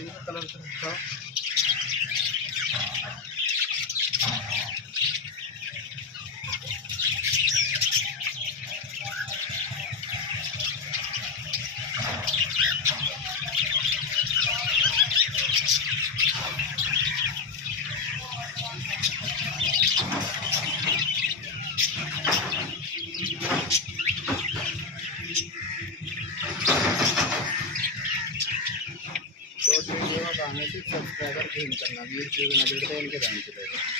इनका कलर था। तो वीडियो का काम है सिर्फ सब्सक्राइबर गेन करना, व्यूज जो ना जुड़ते हैं इनके दाम चलेगा।